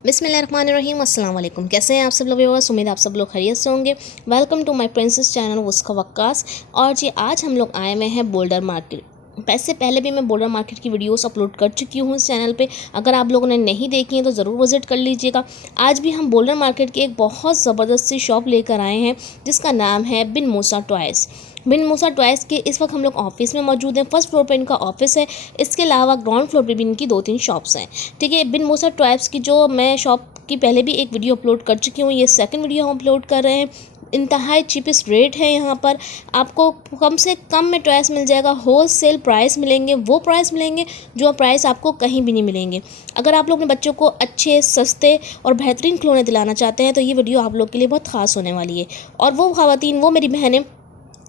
बिस्मिल्लाहिर्रहमानिर्रहीम, अस्सलाम वालेकुम। कैसे हैं आप सब लोग व्यूअर्स? उम्मीद आप सब लोग खैरियत से होंगे। Welcome to my princess channel उसका वक्कास। और जी आज हम लोग आए हुए हैं बोल्डर मार्केट। वैसे पहले भी मैं बोल्डर मार्केट की वीडियोस अपलोड कर चुकी हूँ इस चैनल पे। अगर आप लोगों ने नहीं देखी हैं तो ज़रूर विज़िट कर लीजिएगा। आज भी हम बोल्डर मार्केट की एक बहुत ज़बरदस्त सी शॉप लेकर आए हैं जिसका नाम है बिन मूसा टॉयज़। बिन मूसा टॉयज़ के इस वक्त हम लोग ऑफिस में मौजूद हैं। फर्स्ट फ्लोर पे इनका ऑफिस है। इसके अलावा ग्राउंड फ्लोर पे भी इनकी 2-3 शॉप्स हैं। ठीक है, बिन मूसा टॉयज़ की जो मैं शॉप की पहले भी एक वीडियो अपलोड कर चुकी हूँ, ये सेकंड वीडियो हम अपलोड कर रहे हैं। इंतहाई चीपेस्ट रेट है। यहाँ पर आपको कम से कम में टॉयज़ मिल जाएगा। होल सेल प्राइस मिलेंगे, वो प्राइस मिलेंगे जो प्राइस आपको कहीं भी नहीं मिलेंगे। अगर आप लोग अपने बच्चों को अच्छे, सस्ते और बेहतरीन खिलौने दिलाना चाहते हैं तो ये वीडियो आप लोग के लिए बहुत ख़ास होने वाली है। और वो ख़वातीन, वो मेरी बहनें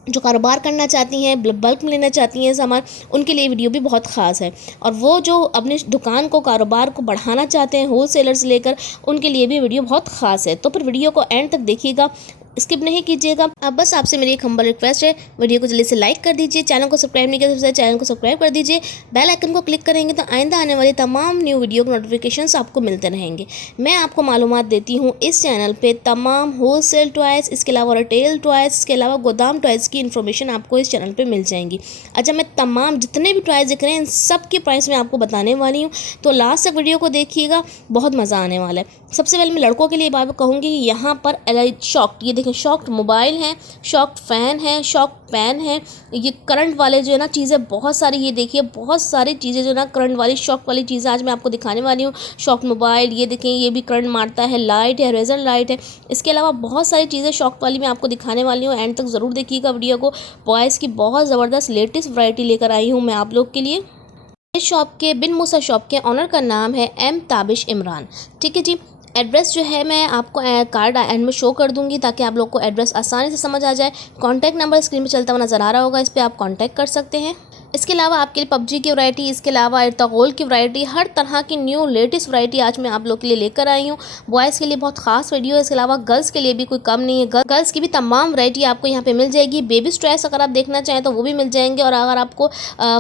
जो कारोबार करना चाहती हैं, बल्क में लेना चाहती हैं सामान, उनके लिए वीडियो भी बहुत ख़ास है। और वो जो अपनी दुकान को, कारोबार को बढ़ाना चाहते हैं होल सेलर्स लेकर, उनके लिए भी वीडियो बहुत ख़ास है। तो फिर वीडियो को एंड तक देखिएगा, स्किप नहीं कीजिएगा। अब बस आपसे मेरी एक हम्बल रिक्वेस्ट है, वीडियो को जल्दी से लाइक कर दीजिए। चैनल को सब्सक्राइब नहीं किया तो चैनल को सब्सक्राइब कर दीजिए। बेल आइकन को क्लिक करेंगे तो आइंदा आने वाली तमाम न्यू वीडियो के नोटिफिकेशंस आपको मिलते रहेंगे। मैं आपको मालूमात देती हूँ इस चैनल पे तमाम होल सेल टॉयज़, इसके अलावा रिटेल टॉयज़, इसके अलावा गोदाम टॉयज़ की इन्फॉर्मेशन आपको इस चैनल पर मिल जाएंगी। अच्छा, मैं तमाम जितने भी टॉयज़ दिख रहे हैं इन सब की प्राइस मैं आपको बताने वाली हूँ, तो लास्ट तक वीडियो को देखिएगा, बहुत मज़ा आने वाला है। सबसे पहले मैं लड़कों के लिए बात कहूँगी कि यहाँ पर शॉक्ड, ये देखें, शॉक्ड मोबाइल है, शॉक्ड फ़ैन है, शॉक्ड पेन है, ये करंट वाले जो है ना चीज़ें बहुत सारी, ये देखिए बहुत सारी चीज़ें जो है ना करंट वाली, शॉक वाली चीज़ें आज मैं आपको दिखाने वाली हूँ। शॉक्ड मोबाइल, ये देखें, ये भी करंट मारता है, लाइट है, रेजर लाइट है। इसके अलावा बहुत सारी चीज़ें शॉक वाली मैं आपको दिखाने वाली हूँ। एंड तक ज़रूर देखिएगा वीडियो को। बॉयज़ की बहुत ज़बरदस्त लेटेस्ट वैरायटी लेकर आई हूँ मैं आप लोग के लिए। इस शॉप के, बिन मूसा शॉप के ऑनर का नाम है एम ताबिश इमरान। ठीक है जी। एड्रेस जो है मैं आपको कार्ड एंड में शो कर दूंगी ताकि आप लोग को एड्रेस आसानी से समझ आ जाए। कॉन्टैक्ट नंबर स्क्रीन पे चलता हुआ नज़र आ रहा होगा, इस पर आप कॉन्टैक्ट कर सकते हैं। इसके अलावा आपके लिए पबजी की वैरायटी, इसके अलावा इर्तगोल की वैरायटी, हर तरह की न्यू लेटेस्ट वैरायटी आज मैं आप लोग के लिए लेकर आई हूँ। बॉयज़ के लिए बहुत खास वीडियो है, इसके अलावा गर्ल्स के लिए भी कोई कम नहीं है। गर्ल्स की भी तमाम वैरायटी आपको यहाँ पे मिल जाएगी। बेबी टॉयज़ अगर आप देखना चाहें तो वो भी मिल जाएंगे, और अगर आपको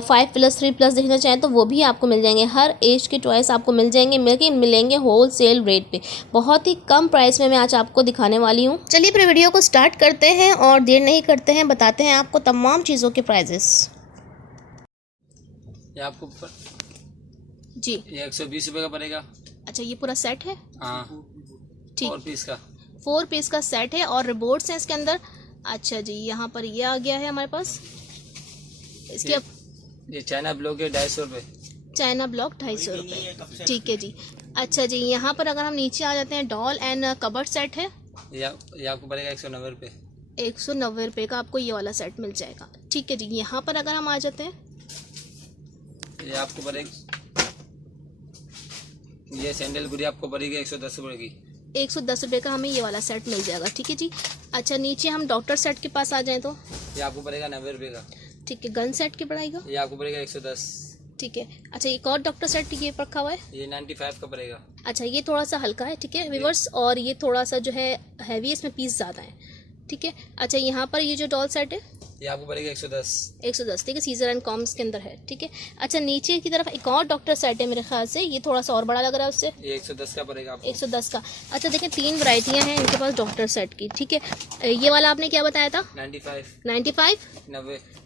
5+, 3+ देखना चाहें तो वो भी आपको मिल जाएंगे। हर एज के टॉयज़ आपको मिल जाएंगे, लेकिन मिलेंगे होल सेल रेट पे, बहुत ही कम प्राइस में मैं आज आपको दिखाने वाली हूँ। चलिए फिर वीडियो को स्टार्ट करते हैं और देर नहीं करते हैं, बताते हैं आपको तमाम चीज़ों के प्राइजेस। ये आपको जी, ये 120 रुपये का पड़ेगा। अच्छा, ये पूरा सेट है? हाँ, ठीक, 4 पीस का, 4 पीस का सेट है और रिबोर्ड्स हैं इसके अंदर। अच्छा जी, यहाँ पर ये आ गया है हमारे पास। इसके ये चाइना ब्लॉक है 250 रुपये। चाइना ब्लॉक 250 रुपये। ठीक है जी। अच्छा जी, यहाँ पर अगर हम नीचे आ जाते हैं, डॉल एंड कबर्ड सेट है, ये आपको पड़ेगा 190 रुपये। 190 रुपये का आपको ये वाला सेट मिल जाएगा। ठीक है जी। यहाँ पर अगर हम आ जाते हैं, ये आपको पड़ेगा, ये सैंडल गुड़िया आपको पड़ेगी 110 रुपये की। 110 रुपये का हमें ये वाला सेट मिल जाएगा। ठीक है जी। अच्छा, नीचे हम डॉक्टर सेट के पास आ जाएं तो ये आपको पड़ेगा 90 रुपये का। ठीक है। गन सेट की पड़ेगा, ये आपको पड़ेगा 110। ठीक है। अच्छा, एक और डॉक्टर सेट ये रखा हुआ है, ये 95 का पड़ेगा। अच्छा, ये थोड़ा सा हल्का है, ठीक है व्यूअर्स, और ये थोड़ा सा जो है हैवी, इसमें पीस ज़्यादा है। ठीक है। अच्छा, यहाँ पर ये जो डॉल सेट है ये आपको पड़ेगा 110। 110, ठीक है, सीजर एंड कॉम्स के अंदर है। ठीक है। अच्छा, नीचे की तरफ एक और डॉक्टर सेट है मेरे ख्याल से, ये थोड़ा सा और बड़ा लग रहा है उससे, ये 110 का पड़ेगा आपको। 110 का। अच्छा, देखें 3 वैरायटियाँ हैं इनके पास डॉक्टर सेट की। ठीक है। ये वाला आपने क्या बताया था? 95, 95,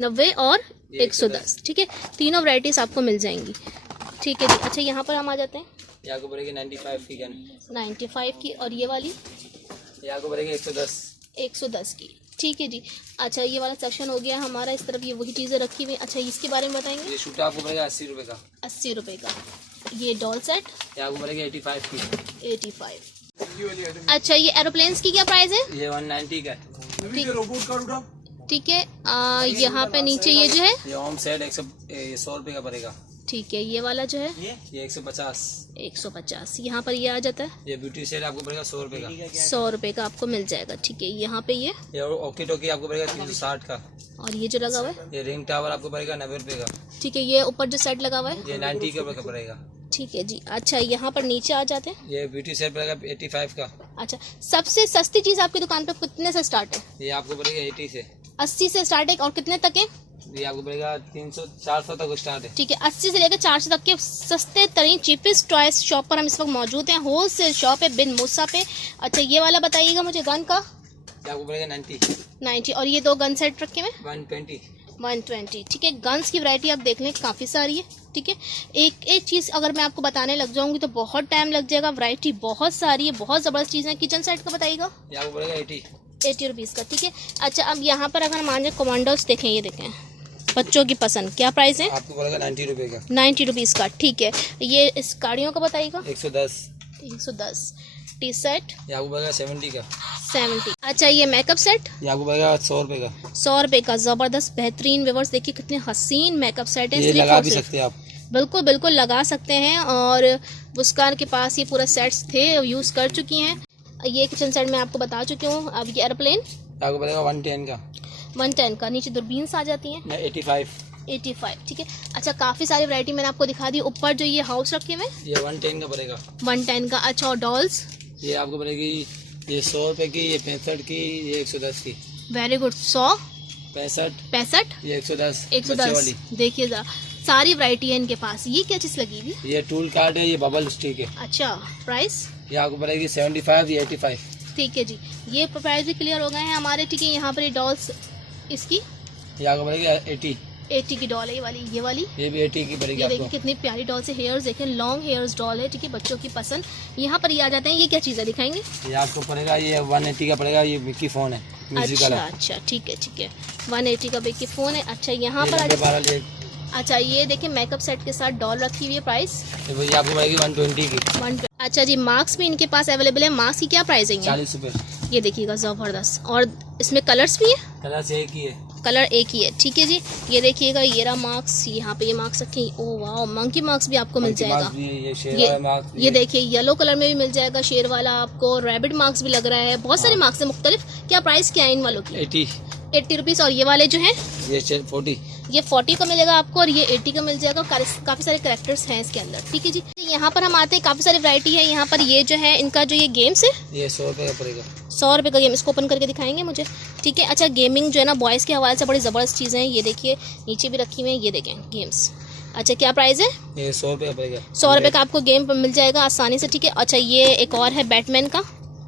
90 और 110। ठीक है, तीनों वैरायटीज आपको मिल जाएंगी। ठीक है जी। अच्छा, यहाँ पर हम आ जाते हैं, ये आपको पड़ेगी 95 की गन। 95 की, और ये वाली ये आपको पड़ेगी 110। 110 की। ठीक है जी। अच्छा, ये वाला सेक्शन हो गया हमारा, इस तरफ ये वही चीज़ें रखी हुई। अच्छा, इसके बारे में बताएंगे? ये शूटर आपको पड़ेगा 80 रुपये का। 80 रुपये का। ये डॉल सेट ये आपको पड़ेगा 85 की। 85। अच्छा, ये एरोप्लेन्स की क्या प्राइस है? ये 190 का। ठीक है। यहाँ पे नीचे ये जो है, ये होम सेट 100 रुपये का पड़ेगा। ठीक है। ये वाला जो है ये 150। 150। यहाँ पर ये आ जाता है, ये ब्यूटी सेट आपको पड़ेगा 100 रुपये का। 100 रुपये का आपको मिल जाएगा। ठीक है। यहाँ पे ये ओकी टोकी आपको पड़ेगा 360 का। और ये जो लगा हुआ है, ये रिंग टावर आपको पड़ेगा 90 रुपये का। ठीक है। ये ऊपर जो सेट लगा हुआ है, ये 90 के रुपये का पड़ेगा। ठीक है जी। अच्छा, यहाँ पर नीचे आ जाते हैं, ये ब्यूटी सेट पड़ेगा 85 का। अच्छा, सबसे सस्ती चीज़ आपकी दुकान पे कितने से स्टार्ट है? ये आपको पड़ेगा 80 से। 80 से स्टार्ट है, और कितने तक है? ये आपको पड़ेगा 300-400 तक स्टार्ट है। ठीक है, 80 से लेकर 400 तक के सस्ते तरीन चीपेस्ट टॉयज शॉप पर हम इस वक्त मौजूद हैं। होलसेल शॉप है बिन मूसा पे। अच्छा ये वाला बताइएगा मुझे गन का। ये आपको पड़ेगा 90। और ये 2 गन सेट रखे हुए 120। ठीक है, गन्स की वैरायटी आप देख लें काफ़ी सारी है। ठीक है, एक एक चीज़ अगर मैं आपको बताने लग जाऊंगी तो बहुत टाइम लग जाएगा। वैरायटी बहुत सारी है, बहुत ज़बरदस्त चीज़ है। किचन सेट का बताइएगा। ये आपको पड़ेगा 80 रुपीज़ का। ठीक है, अच्छा अब यहाँ पर अगर मान जाए कमांडोज देखें, ये देखें बच्चों की पसंद, क्या प्राइस है? आपको पड़ेगा 90 रुपये का। 90 रुपीज़ का। ठीक है, ये इस गाड़ियों का बताइएगा। 110। टी सेट ये आपको पड़ेगा 70 का। 70। अच्छा ये मेकअप सेट ये आपको पड़ेगा 100 रुपये का। 100 रुपये का। ज़बरदस्त बेहतरीन व्यूअर्स, देखिए कितने हसीन मेकअप सेट है। ये लगा भी सकते हैं आप। बिल्कुल बिल्कुल लगा सकते हैं। और बुस्कार के पास ये पूरा सेट्स थे, यूज़ कर चुकी हैं। ये किचन सेट मैं आपको बता चुकी हूँ। अब ये एयरप्लेन आपको पड़ेगा 110 का। 110 का। नीचे दूरबीन आ जाती हैं 85। ठीक है, अच्छा काफ़ी सारी वैरायटी मैंने आपको दिखा दी। ऊपर जो ये हाउस रखे हुए ये 110 का पड़ेगा। 110 का। अच्छा और डॉल्स ये आपको पड़ेगी ये 100 रुपये की, ये 65 की, ये 110 की। Very good. 100 65 ये 110 110। देखिए ज़रा सारी वैरायटी है इनके पास। ये क्या चीज़ लगी हुई? ये टूल कार्ड है, ये बबल स्टिक है। अच्छा प्राइस ये आपको पड़ेगी 75, ये 85। ठीक है जी, ये प्राइस भी क्लियर हो गए हैं हमारे। ठीक है, यहाँ पर ये डॉल्स इसकी ये आपको पड़ेगी 80 की डॉल है ये वाली ये भी 80 की पड़ेगी ये आपको। देखिए कितनी प्यारी डॉल से हेयर्स देखें, लॉन्ग हेयर्स डॉल है। ठीक है, बच्चों की पसंद। यहाँ पर ये आ जाते हैं, ये क्या चीज़ है दिखाएंगे? ये आपको पड़ेगा ये 180 का पड़ेगा। ये मिक्की फोन है, म्यूजिकल है। अच्छा ठीक है 180 का बिग की फ़ोन है। अच्छा यहाँ पर आ ये जाते। अच्छा ये देखिए मेकअप सेट के साथ डॉल रखी हुई है। प्राइस ये आपको पड़ेगी 120 की। 120। अच्छा जी, मास्क भी इनके पास अवेलेबल है। मास्क की क्या प्राइस है? 40 रुपये। ये देखिएगा ज़बरदस्त। और इसमें कलर्स भी है? कलर एक ही है। कलर एक ही है। ठीक है जी, ये देखिएगा ये रहा मार्क्स। यहाँ पे ये मार्क्स रखे। ओ वाह, मंकी मार्क्स भी आपको मिल जाएगा। ये देखिए येलो कलर में भी मिल जाएगा शेर वाला आपको। रैबिट मार्क्स भी लग रहा है। बहुत सारे मार्क्स है मुख्तलिफ। क्या प्राइस क्या है इन वालों की? 80 रुपीज़। और ये वाले जो हैं ये 40। ये 40 का मिलेगा आपको और ये 80 का मिल जाएगा। काफ़ी सारे कैरेक्टर्स हैं इसके अंदर। ठीक है जी, यहाँ पर हम आते हैं, काफ़ी सारी वैरायटी है यहाँ पर। ये जो है इनका जो ये गेम्स है ये 100 रुपये का पड़ेगा। 100 रुपये का गेम। इसको ओपन करके दिखाएंगे मुझे। ठीक है, अच्छा गेमिंग जो है ना बॉयज़ के हवाले से बड़ी ज़बरदस्त चीज़ें हैं। ये देखिए नीचे भी रखी हुई हैं, ये देखें गेम्स। अच्छा क्या प्राइस है? ये 100 रुपये का पड़ेगा। 100 रुपये का आपको गेम मिल जाएगा आसानी से। ठीक है, अच्छा ये एक और है बैटमैन का।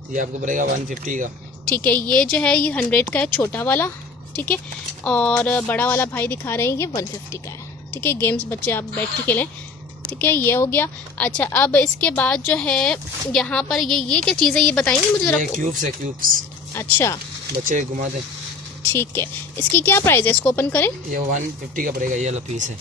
ये आपको पड़ेगा 150 का। ठीक है, ये जो है ये 100 का है छोटा वाला। ठीक है, और बड़ा वाला भाई दिखा रहे हैं ये 150 का है। ठीक है, गेम्स बच्चे आप बैठ के खेलें। ठीक है, ये हो गया। अच्छा अब इसके बाद जो है यहाँ पर ये क्या चीज़ है ये बताएंगे मुझे ज़रा? क्यूब्स है, क्यूब्स। अच्छा बच्चे घुमा दें। ठीक है, इसकी क्या प्राइस है? इसको ओपन करें। ये 150 का पड़ेगा। ये वाला पीस है।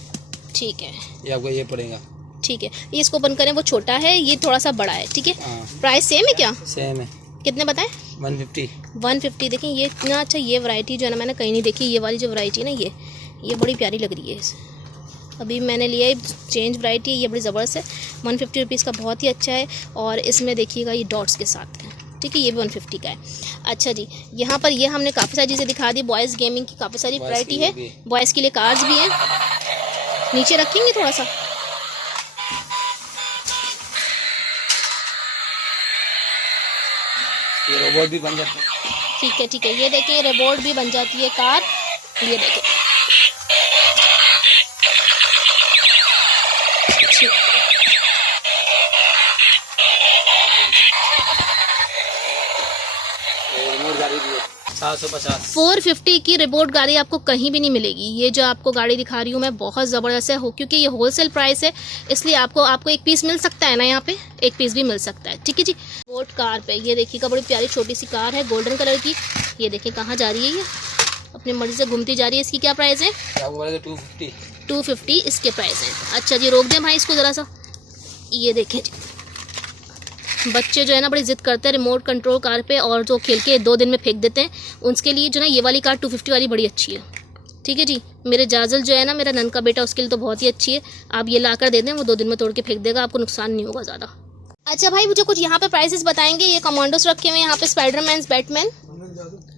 ठीक है, ये आपको ये पड़ेगा। ठीक है, ये इसको ओपन करें। वो छोटा है, ये थोड़ा सा बड़ा है। ठीक है, हाँ। प्राइस सेम है क्या? सेम है। कितने बताएं? 150। देखें ये इतना अच्छा, ये वैरायटी जो है ना मैंने कहीं नहीं देखी। ये वाली जो वैरायटी है ना ये बड़ी प्यारी लग रही है। अभी मैंने लिया है चेंज वैरायटी, ये बड़ी ज़बरदस्त है। 150 रुपीज़ का बहुत ही अच्छा है। और इसमें देखिएगा ये डॉट्स के साथ है। ठीक है, ये भी 150 का है। अच्छा जी, यहाँ पर ये हमने काफ़ी सारी चीज़ें दिखा दी। बॉयज़ गेमिंग की काफ़ी सारी वैरायटी है। बॉयज़ के लिए कार्ड्स भी हैं। नीचे रखेंगे थोड़ा सा। ये रोबोट भी बन जाता है। ठीक है, ये देखिए रोबोट भी बन जाती है कार। ये देखिए ठीक। 750। 450 की रिपोर्ट गाड़ी आपको कहीं भी नहीं मिलेगी। ये जो आपको गाड़ी दिखा रही हूँ मैं बहुत ज़बरदस्त है, क्योंकि ये होलसेल प्राइस है, इसलिए आपको एक पीस मिल सकता है ना, यहाँ पे एक पीस भी मिल सकता है। ठीक है जी, बोट कार पे ये देखिएगा बड़ी प्यारी छोटी सी कार है गोल्डन कलर की। ये देखिए कहाँ जा रही है, ये अपनी मर्जी से घूमती जा रही है। इसकी क्या प्राइस है? 250 इसके प्राइस है। अच्छा जी, रोक दें भाई इसको ज़रा सा। ये देखें जी, बच्चे जो है ना बड़ी जिद करते हैं रिमोट कंट्रोल कार पे, और जो खेल के 2 दिन में फेंक देते हैं, उनके लिए जो ना ये वाली कार 250 वाली बड़ी अच्छी है। ठीक है जी, मेरे जाजल जो है ना, मेरा नन का बेटा, उसके लिए तो बहुत ही अच्छी है। आप ये लाकर दे दें, वो 2 दिन में तोड़ के फेंक देगा, आपको नुकसान नहीं होगा ज़्यादा। अच्छा भाई, मुझे कुछ यहाँ पे प्राइसेस बताएंगे। ये कमांडोस रखे हुए हैं यहाँ पे, स्पाइडरमैन, बैटमैन।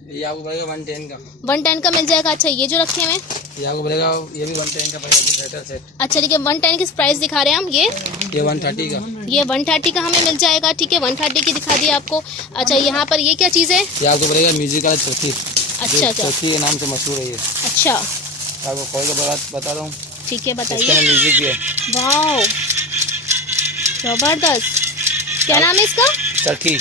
ये आपको पड़ेगा 110 का। 110 का मिल जाएगा। अच्छा ये जो रखे हुए हैं ये आपको पड़ेगा, ये भी 110 का पड़ेगा सेट। अच्छा ठीक है, 110 की प्राइस दिखा रहे हैं हम। ये 130 का। ये 130 का हमें मिल जाएगा। ठीक है, 130 की दिखा दी आपको। अच्छा यहाँ पर ये क्या चीज़ है? ये आपको पड़ेगा म्यूजिकल चौकी। अच्छा चौकी के नाम से मशहूर है ये। अच्छा आपको खोल के बता रहा हूँ। ठीक है, इसके बताइए। अंदर म्यूजिक भी है। वाओ, जबरदस्त। क्या नाम है इसका? चरखी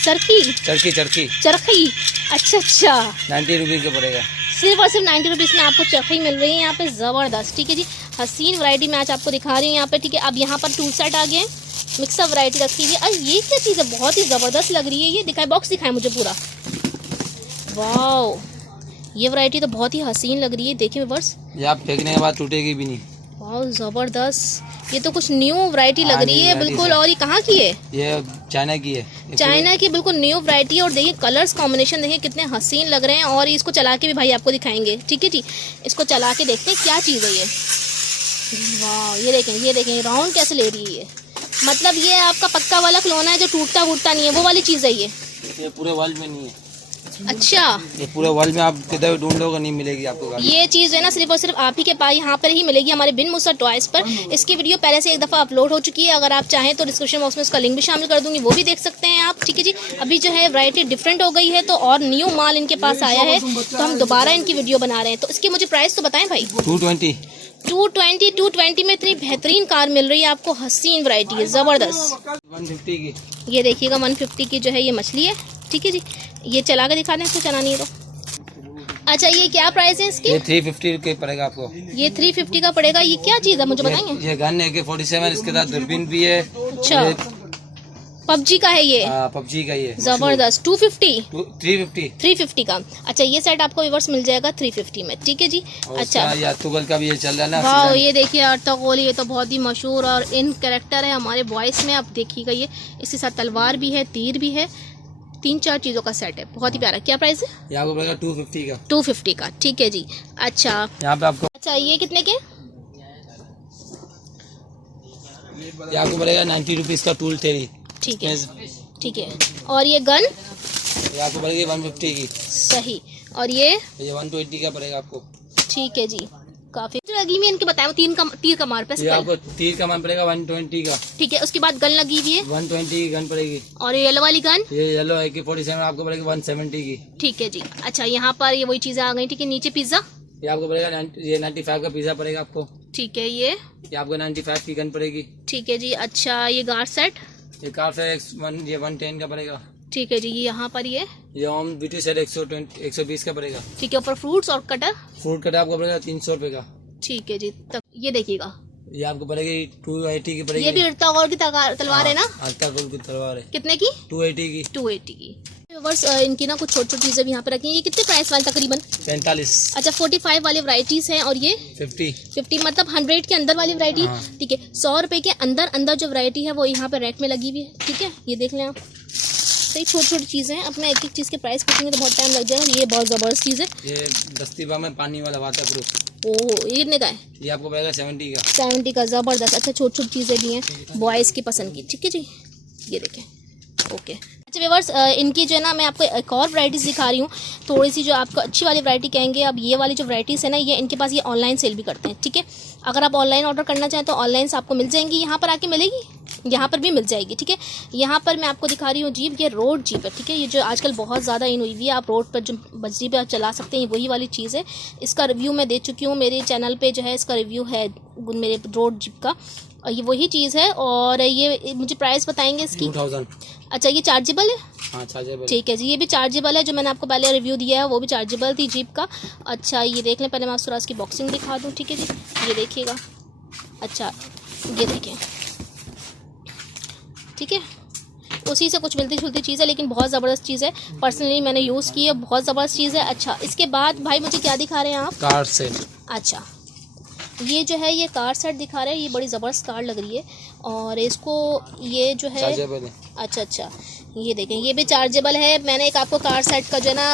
सरखी, चरखी चरखी चरखी। अच्छा अच्छा, 90 रुपीज़ का पड़ेगा। सिर्फ और सिर्फ 90 रुपीज़ में आपको चरखी मिल रही है यहाँ पे। ज़बरदस्त। ठीक है जी, हसीन वैरायटी मैं आज आपको दिखा रही हूँ यहाँ पे। ठीक है, अब यहाँ पर टूल सेट आ गए, मिक्सअप वैरायटी रखी हुई है। और ये क्या चीज़ है, बहुत ही ज़बरदस्त लग रही है। ये दिखाए, बॉक्स दिखाए मुझे पूरा। वाओ, ये वैरायटी तो बहुत ही हसीन लग रही है। देखिए व्यूअर्स, ये आप फेंकने के बाद टूटेगी भी नहीं। वाओ ज़बरदस्त, ये तो कुछ न्यू वैरायटी लग हाँ, रही न्यू है वैरायटी बिल्कुल। है। और ये कहाँ की है? ये चाइना की है। ये चाइना की बिल्कुल न्यू वैरायटी है। और देखिए कलर्स कॉम्बिनेशन देखिए कितने हसीन लग रहे हैं। और इसको चला के भी भाई आपको दिखाएंगे। ठीक है जी, इसको चला के देखते हैं क्या चीज़ है ये। वाह, ये देखें, ये देखें राउंड कैसे ले रही है ये। मतलब ये आपका पक्का वाला खिलौना है जो टूटता वूटता नहीं है, वो वाली चीज़ है ये पूरे वर्ल्ड में नहीं है। अच्छा, ये पूरे वर्ल्ड में आप किधर ढूंढोगे नहीं मिलेगी आपको गाड़ी। ये चीज़ है ना सिर्फ और सिर्फ आप ही के पास यहाँ पर ही मिलेगी, हमारे बिन मुसर टॉयज पर। इसकी वीडियो पहले से एक दफ़ा अपलोड हो चुकी है। अगर आप चाहें तो डिस्क्रिप्शन बॉक्स में उसका लिंक भी शामिल कर दूंगी, वो भी देख सकते हैं आप। ठीक है जी, अभी जो है वैरायटी डिफरेंट हो गई है तो और न्यू माल इनके पास आया है, तो हम दोबारा इनकी वीडियो बना रहे हैं। तो इसकी मुझे प्राइस तो बताएं भाई। 220 में इतनी बेहतरीन कार मिल रही है आपको। हसीन वैरायटी है, ज़बरदस्त। 150 की। ये देखिएगा 150 की जो है ये मछली है। ठीक है जी, ये चला के दिखा दें, इसको चला नहीं है तो। अच्छा, ये क्या प्राइस है इसकी? ये 350 के पड़ेगा आपको। ये 350 का पड़ेगा। ये क्या चीज़ है मुझे बताएंगे? ये गन है AK-47, इसके साथ दूरबीन भी है। अच्छा, पबजी का है ये? पबजी का ये जबरदस्त। 250 350 का। अच्छा, ये सेट आपको व्यूअर्स मिल जाएगा 350 में। ठीक है जी। अच्छा, ये अर्तुगल का भी ये चल रहा है ना। वाह, ये देखिए अर्तुगल, ये तो बहुत ही मशहूर और इन कैरेक्टर है हमारे वॉइस में। आप देखिएगा, ये इसके साथ तलवार भी है, तीर भी है, 3-4 चीज़ों का सेट है। बहुत ही प्यारा। क्या प्राइस है? ये आपको पड़ेगा 250 का। 250 का। ठीक है जी। अच्छा, यहाँ पे आपको अच्छा ये कितने के? ये आपको पड़ेगा 90 रुपीज़ का टूल टेरी। ठीक है, ठीक है। और ये गन? ये आपको पड़ेगी 150 की। सही। और ये? ये 120 का पड़ेगा आपको। ठीक है जी, काफी लगी हुई है इनके। बताया तीर का मार पे। ये आपको तीर का मान पड़ेगा 120 का। ठीक है, उसके बाद गन लगी हुई है 120 की गन पड़ेगी। और ये येलो वाली गन? ये येलो AK-47 आपको पड़ेगी 170 की। ठीक है जी। अच्छा, यहाँ पर ये वही चीजें आ गई। ठीक है, नीचे पिज्जा? ये आपको पड़ेगा ये 95 का पिज्जा पड़ेगा आपको। ठीक है, ये आपको 95 की गन पड़ेगी। ठीक है जी। अच्छा, ये गार्ड सेट? ये कार से ये 110 का पड़ेगा। ठीक है जी। यहाँ पर ये होम ब्यूटी सेट 120 का पड़ेगा। ठीक है। ऊपर फ्रूट्स और कटर? फ्रूट कटर आपको पड़ेगा 300 रुपए का। ठीक है जी। तब ये देखिएगा, ये आपको पड़ेगी 280 की पड़ेगी। ये भी अर्तुगल की तलवार है ना? अर्तुगल की तलवार है। कितने की? 280 की। 280 की। व्यूअर्स, इनकी ना कुछ छोटी छोटी चीजें भी यहाँ पे रखी हैं। ये कितने प्राइस वाले तकरीबन? 45। अच्छा, 45 वाली वैरायटीज हैं। और ये 50 मतलब 100 के अंदर वाली वैरायटी। हाँ। ठीक है, 100 रुपए के अंदर अंदर जो वैरायटी है वो यहाँ पे रैक में लगी हुई है। ठीक है, ये देख लें आप। सही छोटी छोटी चीज़ें हैं। अपने एक एक चीज़ के प्राइस पूछेंगे तो बहुत टाइम लग जाएगा। ये बहुत ज़बरदस्त चीज़ है। ये दस्तीबा में पानी वाला वाटर प्रूफ। ओह, ये कितने का है? ये आपको पड़ेगा 70 का। 70 का। ज़बरदस्त। अच्छा, छोटी छोटी चीज़ें भी हैं बॉयज़ की पसंद की। ठीक है जी, ये देखें। ओके। अच्छा व्यूअर्स, इनकी जो है ना मैं आपको एक और वैरायटीज़ दिखा रही हूँ, थोड़ी सी जो आपको अच्छी वाली वैरायटी कहेंगे। अब ये वाली जो वैरायटीज़ है ना, ये इनके पास ये ऑनलाइन सेल भी करते हैं। ठीक है, अगर आप ऑनलाइन ऑर्डर करना चाहें तो ऑनलाइन से आपको मिल जाएंगी। यहाँ पर आके मिलेगी, यहाँ पर भी मिल जाएगी। ठीक है, यहाँ पर मैं आपको दिखा रही हूँ जीप। ये रोड जीप है। ठीक है, ये जो आजकल बहुत ज़्यादा इन हुई हुई है, आप रोड पर जो बजरी पे आप चला सकते हैं, वही वाली चीज़ है। इसका रिव्यू मैं दे चुकी हूँ मेरे चैनल पे, जो है इसका रिव्यू है मेरे रोड जीप का। और ये वही चीज़ है। और ये मुझे प्राइस बताएंगे इसकी? 2000। अच्छा, ये चार्जेबल है? हाँ, चार्जेबल। ठीक है जी, ये भी चार्जेबल है। जो मैंने आपको पहले रिव्यू दिया है वो भी चार्जेबल थी जीप का। अच्छा, ये देख लें, पहले मैं आपको इसकी बॉक्सिंग दिखा दूँ। ठीक है जी, ये देखिएगा। अच्छा, ये देखें। ठीक है, उसी से कुछ मिलती जुलती चीज़ है, लेकिन बहुत ज़बरदस्त चीज़ है। पर्सनली मैंने यूज़ की है, बहुत ज़बरदस्त चीज़ है। अच्छा, इसके बाद भाई मुझे क्या दिखा रहे हैं आप? Car set. अच्छा, ये जो है ये कार सेट दिखा रहे हैं। ये बड़ी ज़बरदस्त कार लग रही है। और इसको ये जो है चार्जेबल है। अच्छा, ये देखें, ये भी चार्जेबल है। मैंने एक आपको कार सेट का जो है ना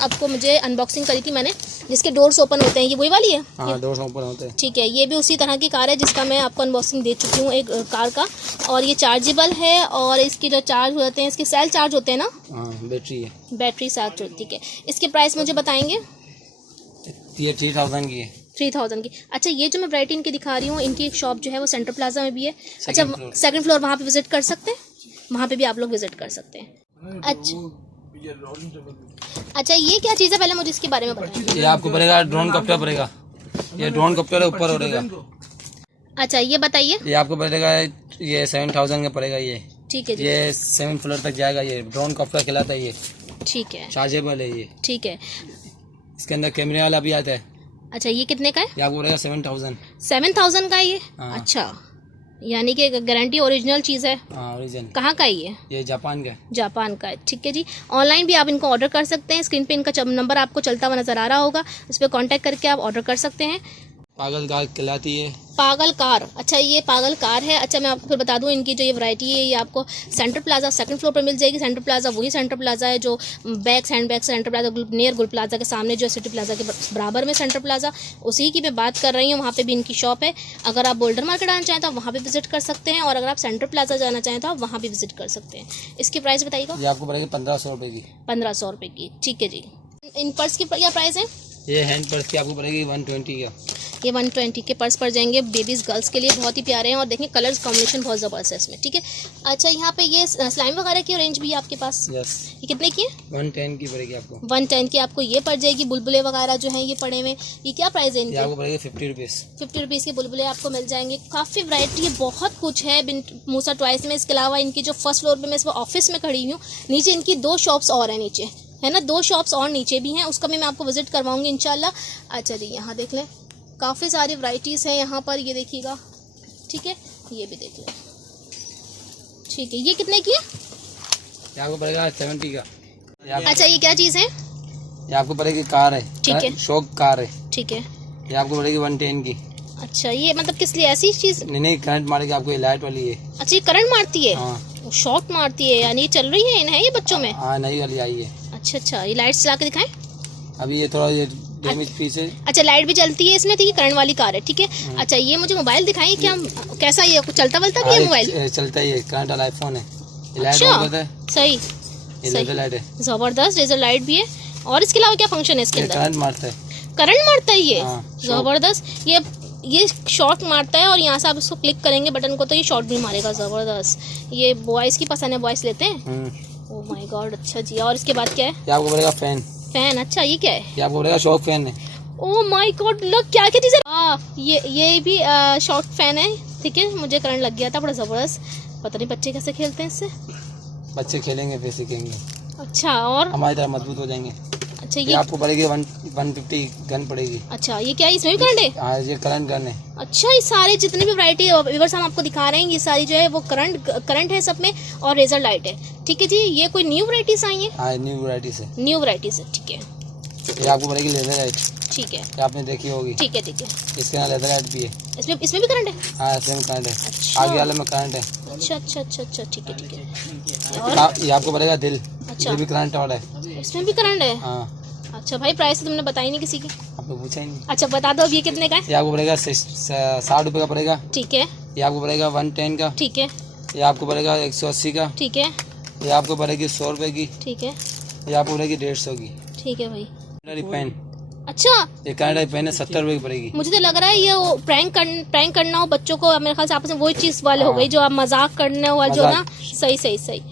आपको मुझे अनबॉक्सिंग करी थी मैंने, जिसके डोर्स ओपन होते हैं। ये वही वाली है? हाँ, डोर्स ओपन होते हैं। ठीक है, ये भी उसी तरह की कार है जिसका मैं आपको अनबॉक्सिंग दे चुकी हूँ एक कार का। और ये चार्जेबल है। और इसकी जो चार्ज होते हैं, इसके सेल चार्ज होते हैं ना? हाँ, बैटरी है। बैटरी साथ। ठीक है, इसके प्राइस मुझे बताएंगे? ये 3000 की है। 3000 की। अच्छा, ये जो मैं वैरायटी इनकी दिखा रही हूँ, इनकी एक शॉप जो है वो सेंट्रल प्लाजा में भी है। अच्छा, सेकंड फ्लोर, वहाँ पे विजिट कर सकते हैं, वहाँ पे भी आप लोग विजिट कर सकते हैं। अच्छा, ये क्या चीज़ है, पहले मुझे इसके बारे में बताइए। ये आपको पड़ेगा ड्रोन कॉप्टर पड़ेगा। ये ड्रोन कॉप्टर है, ऊपर उड़ेगा। अच्छा ये बताइए। ये आपको पड़ेगा, ये 7000 का पड़ेगा। ये ठीक है जी। ये 7 फ्लोर तक जाएगा। ये ड्रोन कॉप्टर कहलाता है। ये ठीक है, चार्जेबल है ये। ठीक है। इसके अंदर कैमरे वाला भी आता है। अच्छा ये कितने का है? ये आपको पड़ेगा 7000। 7000 का है ये? हाँ। अच्छा, यानी कि गारंटी ओरिजिनल चीज़ है। हाँ ओरिजिनल। कहाँ का है ये? ये जापान का है। जापान का है। ठीक है जी। ऑनलाइन भी आप इनको ऑर्डर कर सकते हैं। स्क्रीन पे इनका नंबर आपको चलता हुआ नजर आ रहा होगा, उस पर कॉन्टैक्ट करके आप ऑर्डर कर सकते हैं। पागल कार कहलाती है। पागल कार, अच्छा ये पागल कार है। अच्छा मैं आपको फिर बता दूं, इनकी जो ये वैरायटी है ये आपको सेंटर प्लाजा 2nd फ्लोर पर मिल जाएगी। सेंटर प्लाजा वही सेंटर प्लाजा है जो backs hand bag Centre Plaza near Gul Plaza के सामने जो सिटी प्लाजा के बराबर में सेंटर प्लाजा, उसी की मैं बात कर रही हूँ। वहाँ पे भी इनकी शॉप है। अगर आप बोल्डर मार्केट आना चाहें तो आप वहाँ पे विजिट कर सकते हैं, और अगर आप सेंटर प्लाजा जाना चाहें तो आप वहाँ भी विजिट कर सकते हैं। इसकी प्राइस बताइएगा। ये आपको पड़ेगी 1500 रुपए की। 1500 रुपये की। ठीक है जी। इन पर्स की क्या प्राइस है? ये हैंड पर्स की आपको पड़ेगी 120 का। ये 120 के पर्स पड़ जाएंगे। बेबीज गर्ल्स के लिए बहुत ही प्यारे हैं, और देखें कलर्स कॉम्बिनेशन बहुत ज़बरदस्त है इसमें। ठीक है। अच्छा यहाँ पे ये स्लाइम वगैरह की रेंज भी है आपके पास? यस। ये कितने की है? 110 की पड़ेगी आपको। 110 की आपको ये पड़ जाएगी। बुलबुले वगैरह जो हैं ये पड़े हुए, ये क्या प्राइस है ये इनके? आपको पड़ेगी 50 रुपीज़। 50 रुपीज़ के बुलबुले आपको मिल जाएंगे। काफ़ी वैरायटी है, बहुत कुछ है मूसा टॉयज में। इसके अलावा इनकी जो फर्स्ट फ्लोर पे मैं इस ऑफिस में खड़ी हूँ, नीचे इनकी 2 शॉप्स और हैं, नीचे है ना, 2 शॉप्स और नीचे भी हैं, उसका भी मैं आपको विजिट करवाऊंगी इंशाल्लाह। अच्छा जी, यहाँ देख लें, काफ़ी सारी वैरायटीज़ हैं यहाँ पर, ये देखिएगा। ठीक है, ये भी देख लें। ठीक है, ये कितने की है? ये आपको पड़ेगा 70 का। अच्छा ये क्या चीज़ है? ये आपको पड़ेगी कार है। ठीक है। शौक कार है। ठीक है। ये आपको पड़ेगी 110 की। अच्छा ये मतलब किस लिए ऐसी चीज़? नहीं करंट मारेगी आपको, ये लाइट वाली है। अच्छा ये करंट मारती है? हाँ। शॉक मारती है, यानी ये चल रही है, है ये बच्चों में? हाँ नई वाली आई है। अच्छा, ये लाइट्स चला के दिखाएं। अभी ये थोड़ा ये डैमेज पीस है। अच्छा लाइट भी चलती है इसमें, तो ये करंट वाली कार है। ठीक है। अच्छा ये मुझे मोबाइल दिखाएं, क्या कैसा ये कुछ चलता वलता भी है मोबाइल? चलता ही है, करंट वाला आईफोन है। ये लाइट अच्छा, ऑन करता है। सही ये सही, लेजर लाइट है। जबरदस्त लेजर लाइट भी है। और इसके अलावा क्या फंक्शन है इसके ये अंदर? करंट मारता है। करंट मारता है ये? हाँ, जबरदस्त। ये शॉट मारता है, और यहाँ से आप इसको क्लिक करेंगे बटन को तो ये शॉट भी मारेगा। जबरदस्त। ये बॉयज की पसंद है, बॉयज लेते हैं। Oh my God. अच्छा जी, और इसके बाद क्या है? ये आपको पड़ेगा फैन। फैन, अच्छा ये क्या है? ये आपको पड़ेगा शॉक फैन है। ओह माय गॉड, लोग क्या क्या चीज़ें। ये भी शॉर्ट फैन है। ठीक है, मुझे करंट लग गया था, बड़ा ज़बरदस्त। पता नहीं बच्चे कैसे खेलते हैं इससे। बच्चे खेलेंगे फिर सीखेंगे। अच्छा, और हमारी तरह मजबूत हो जाएंगे। अच्छा ये आपको पड़ेगी 150 गन पड़ेगी। अच्छा ये क्या है, इसमें भी करंट है? हाँ ये करंट गन है। अच्छा, ये सारे जितनी भी वैरायटी व्यूअर्स हम आपको दिखा रहे हैं, ये सारी जो है वो करंट है सब में, और रेजर लाइट है। ठीक है जी। ये कोई न्यू वैरायटीज आई है? हाँ न्यू वैरायटी से। न्यू वैरायटीज है। ठीक है। ये आपको पड़ेगी लेदर लाइट। ठीक है। ये आपने देखी होगी। ठीक है, ठीक है। इसके यहाँ लेदर लाइट भी है। इसमें भी करंट है? हाँ इसमें भी करंट है। अच्छा। आगे वाले में करंट है। अच्छा अच्छा अच्छा अच्छा, ठीक है ठीक है। और ये आपको पड़ेगा दिल। अच्छा, ये भी करंट वाला है। इसमें भी करंट है? हाँ। अच्छा भाई, प्राइस तुमने बताई नहीं किसी की। आपने पूछा ही नहीं। अच्छा बता दो, अब ये कितने का है? ये आपको पड़ेगा 60 रुपये का पड़ेगा। ठीक है। ये आपको पड़ेगा 110 का। ठीक है। ये आपको पड़ेगा 180 का। ठीक है। ये आपको पड़ेगी 100 रुपये की। ठीक है। ये आपको पड़ेगी 150 की। ठीक है भाई। पेन। अच्छा, ये कनाडा पेन है, 70 रुपये की पड़ेगी। मुझे तो लग रहा है ये वो प्रैंक करना हो बच्चों को, मेरे ख्याल से आपस में वही चीज वाले हो गई, जो आप मजाक करने वाले जो ना। सही सही सही।